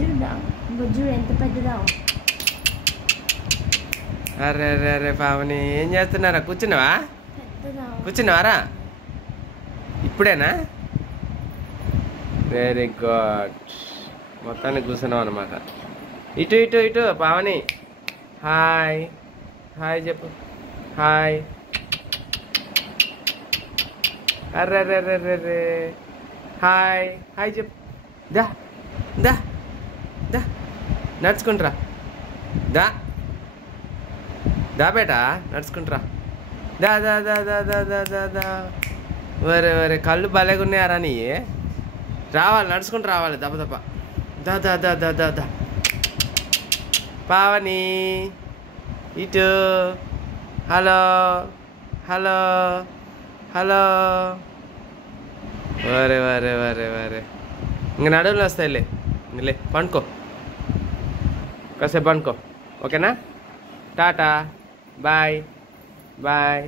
చూడా బుజ్జు ఎంత పెద్దదా. అరే అరే అరే పావని ఏం చేస్తున్నారా? కూర్చున్నావా? కూర్చున్నావారా? ఇప్పుడేనా? Very good. మొత్తానికి కూర్చున్నావు అనమాట. ఇటు ఇటు ఇటు పావని. హాయ్ హాయ్ చెప్పు. హాయ్. అర్రే రే రే రే రే. హాయ్ హాయ్ చెప్పు. దా దా దా నడుచుకుంటురా. దా దా బేటా నడుచుకుంటురా. దా దా దా దా దా దా దా దా. వరే వరే కళ్ళు భలేగా ఉన్నాయారా నీ? రావాలి నడుచుకుంటూ రావాలి దప్ప దప్ప. దా దా దా దా దా దా. పావని ఇటు. Hello hello hello. వరే వరే వరే వరే. ఇంక నడువులు వస్తాయిలే. లే పండుకో, కాసేపు పండుకో. ఓకేనా? Tata bye bye.